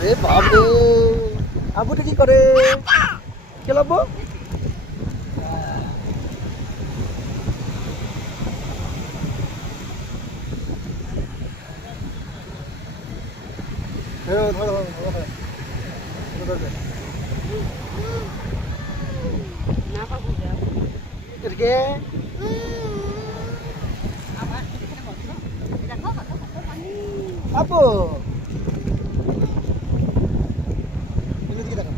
আরে বাবরে, আবুটা কি করে? খেলাবো? আপু দিকে দেখো।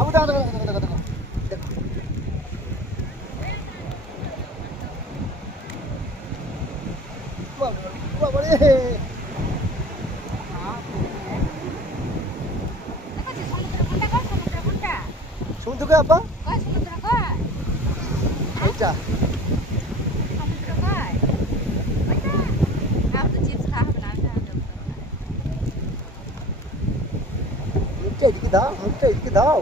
আবু দেখো দেখো দেখো দেখো দেখো দেখো। বাবারে সমুদ্র কই আব্বা? এইটা মুখটা এদিকে দাও, মুখটা এদিকে দাও।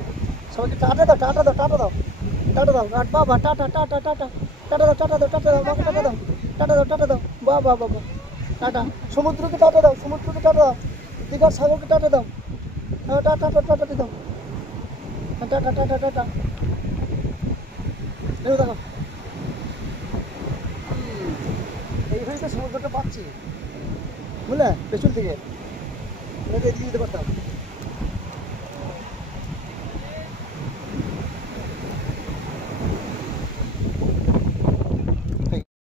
সবাইকে টাটা দাও, টাটা দাও, টাটা দাও, টাটা দাও। আর বাবা টাটা টাটা টাটা টাটা দাও, টাটা দাও, টাটা দাও, মাকে টাটা দাও, টাটা দাও, টাটা দাও। বাবা বাবা টাটা। সমুদ্রকে টাটা দাও, সমুদ্রকে টাটা দাও। দীঘার সাগরকে টাটা দাও। টাটা টাটা টাটা দাও, টাটা টাটা টাটা। দেখো এইখানে তো সমুদ্রটা পাচ্ছি বুঝলে, পেছন থেকে এদিকে দিতে পারতাম।